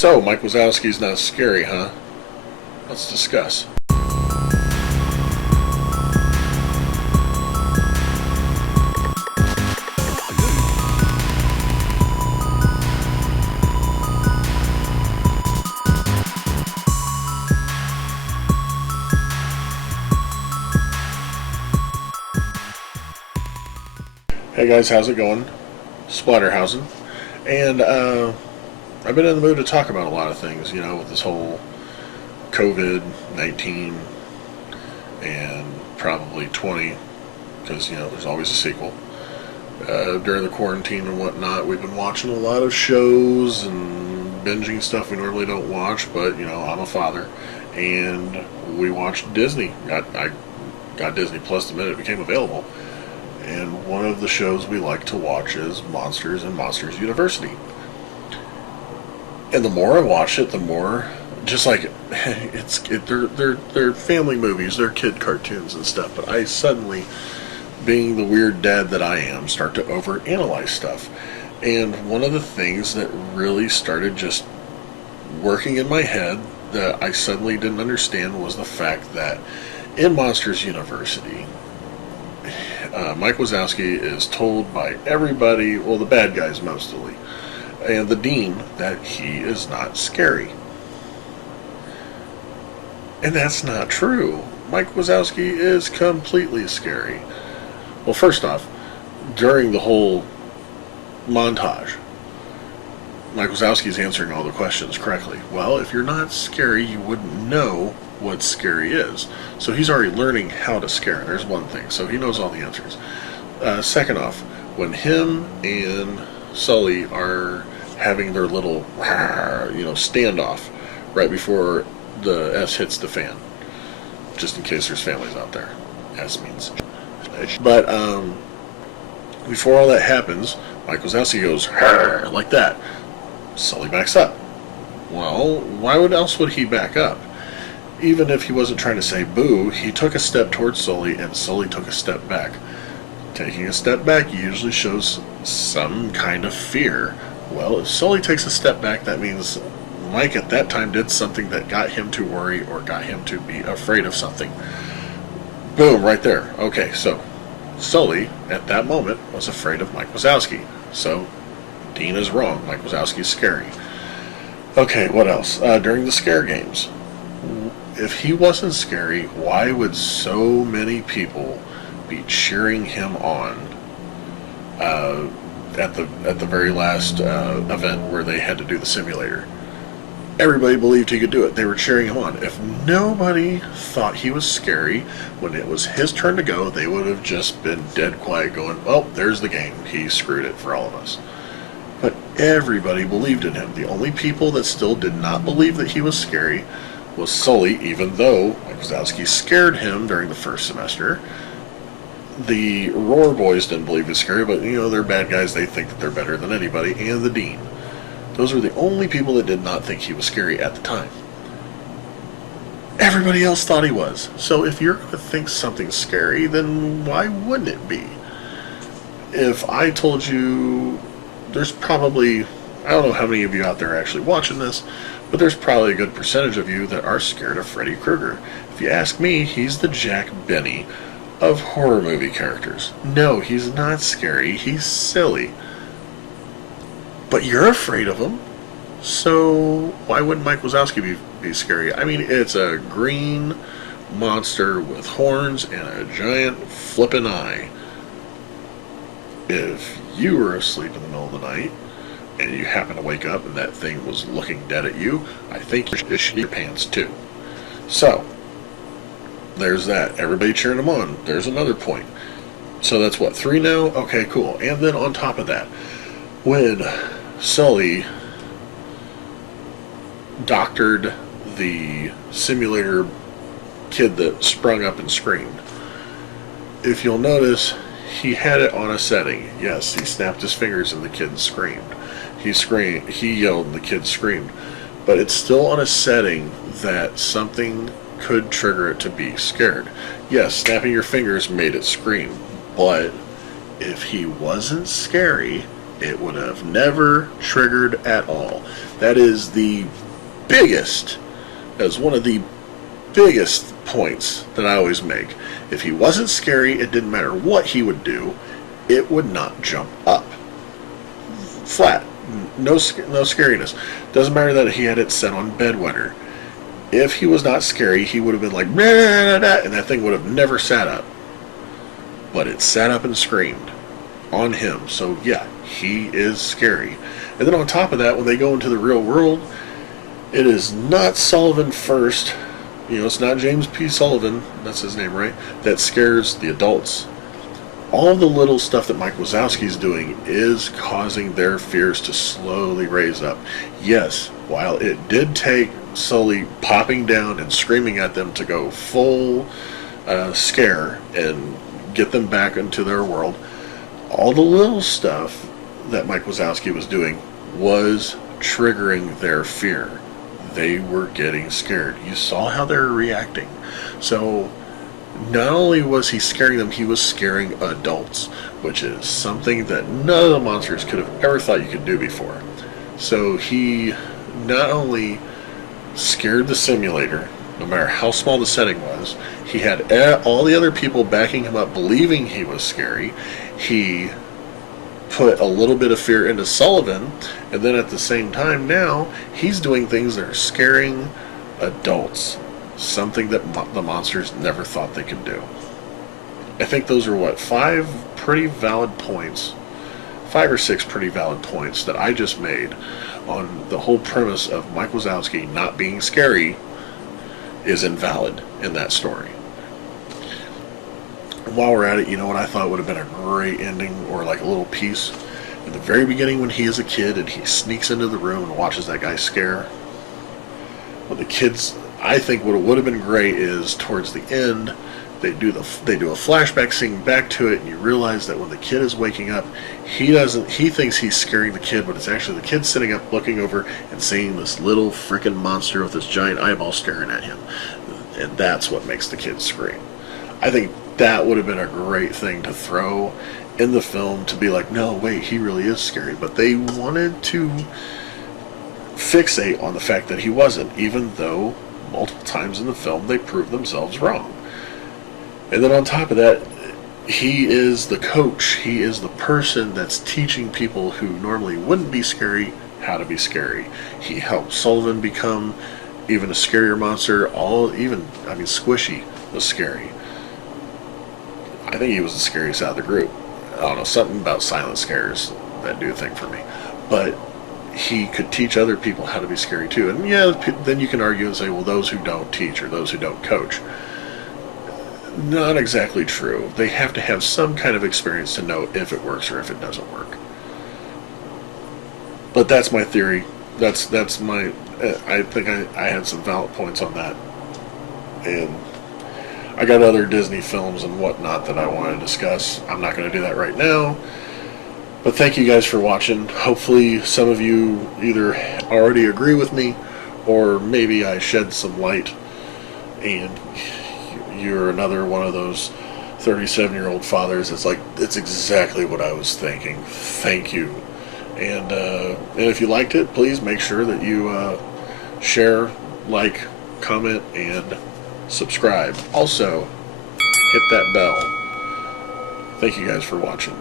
So, Mike Wazowski's not scary, huh? Let's discuss. Hey guys, how's it going? Splatterhausen. And I've been in the mood to talk about a lot of things, with this whole COVID-19 and probably 20, because, there's always a sequel. During the quarantine and whatnot, we've been watching a lot of shows and binging stuff we normally don't watch, but, I'm a father. And we watched Disney. I got Disney Plus the minute it became available. And one of the shows we like to watch is Monsters and Monsters University. And the more I watch it, the more, just like, they're family movies, they're kid cartoons and stuff, but I suddenly, being the weird dad that I am, start to overanalyze stuff. And one of the things that really started just working in my head that I suddenly didn't understand was the fact that in Monsters University, Mike Wazowski is told by everybody, well, the bad guys mostly, and the dean, that he is not scary. And that's not true. Mike Wazowski is completely scary. Well, first off, during the whole montage, Mike Wazowski's answering all the questions correctly. Well, if you're not scary, you wouldn't know what scary is. So he's already learning how to scare. There's one thing. So he knows all the answers. Second off, when him and Sully are having their little, standoff right before the S hits the fan, just in case there's families out there. S means. But before all that happens, Mike Wazowski goes like that. Sully backs up. Well, why else would he back up? Even if he wasn't trying to say boo, he took a step towards Sully, and Sully took a step back. Taking a step back usually shows some kind of fear. Well, if Sully takes a step back, that means Mike at that time did something that got him to worry or got him to be afraid of something. Boom, right there. Okay, so Sully, at that moment, was afraid of Mike Wazowski. So, Dean is wrong. Mike Wazowski is scary. Okay, what else? During the scare games, if he wasn't scary, why would so many people be cheering him on at the very last event where they had to do the simulator? Everybody believed he could do it. They were cheering him on. If nobody thought he was scary, when it was his turn to go, they would have just been dead quiet going, well, there's the game. He screwed it for all of us. But everybody believed in him. The only people that still did not believe that he was scary was Sully, even though Mike Wazowski scared him during the first semester. The Roar Boys didn't believe he was scary, but, they're bad guys. They think that they're better than anybody. And the Dean. Those were the only people that did not think he was scary at the time. Everybody else thought he was. So if you're going to think something's scary, then why wouldn't it be? If I told you, there's probably, I don't know how many of you out there are actually watching this, but there's probably a good percentage of you that are scared of Freddy Krueger. If you ask me, he's the Jack Benny of horror movie characters. No, he's not scary. He's silly. But you're afraid of him. So why wouldn't Mike Wazowski be scary? I mean, it's a green monster with horns and a giant flippin' eye. If you were asleep in the middle of the night and you happen to wake up and that thing was looking dead at you, I think you should shit your pants too. So, there's that. Everybody cheering him on. There's another point. So that's what, 3 now? Okay, cool. And then on top of that, when Sully doctored the simulator kid that sprung up and screamed, if you'll notice, he had it on a setting. Yes, he snapped his fingers and the kid screamed. He yelled and the kid screamed. But it's still on a setting that something could trigger it to be scared. Yes, snapping your fingers made it scream, but if he wasn't scary, it would have never triggered at all. That is the biggest, as one of the biggest points that I always make. If he wasn't scary, it didn't matter what he would do, it would not jump up. Flat. No scariness. Doesn't matter that he had it set on bedwetter. If he was not scary, he would have been like, and that thing would have never sat up. But it sat up and screamed on him. So yeah, he is scary. And then on top of that, when they go into the real world, it is not Sullivan first. It's not James P. Sullivan, that's his name, right? That scares the adults. All the little stuff that Mike Wazowski's doing is causing their fears to slowly raise up. Yes, while it did take Sully popping down and screaming at them to go full scare and get them back into their world, all the little stuff that Mike Wazowski was doing was triggering their fear. They were getting scared. You saw how they were reacting. So not only was he scaring them, he was scaring adults, which is something that none of the monsters could have ever thought you could do before. So he not only scared the simulator, no matter how small the setting was, he had all the other people backing him up, believing he was scary. He put a little bit of fear into Sullivan, and then at the same time now, he's doing things that are scaring adults. Something that the monsters never thought they could do. I think those are 5 pretty valid points, 5 or 6 pretty valid points that I just made on the whole premise of Mike Wazowski not being scary is invalid in that story. While we're at it, you know what I thought would have been a great ending, or like a little piece? In the very beginning, when he is a kid and he sneaks into the room and watches that guy scare. Well, the kids, I think what would have been great is towards the end, they do a flashback scene back to it, and you realize that when the kid is waking up, he thinks he's scaring the kid, but it's actually the kid sitting up looking over and seeing this little freaking monster with this giant eyeball staring at him. And that's what makes the kid scream. I think that would have been a great thing to throw in the film, to be like, no, wait, he really is scary. But they wanted to fixate on the fact that he wasn't, even though multiple times in the film they proved themselves wrong. And then on top of that, he is the coach. He is the person that's teaching people who normally wouldn't be scary how to be scary. He helped Sullivan become even a scarier monster. Squishy was scary. I think he was the scariest out of the group. I don't know, something about silent scares that do a thing for me. But he could teach other people how to be scary too. And yeah, then you can argue and say, well, those who don't teach or those who don't coach. Not exactly true. They have to have some kind of experience to know if it works or if it doesn't work. But that's my theory. That's my. I think I had some valid points on that, and I got other Disney films and whatnot that I want to discuss. I'm not going to do that right now. But thank you guys for watching. Hopefully some of you either already agree with me, or maybe I shed some light and you're another one of those 37-year-old fathers that's like, it's exactly what I was thinking. Thank you. And if you liked it, please make sure that you share, like, comment, and subscribe. Also, hit that bell. Thank you guys for watching.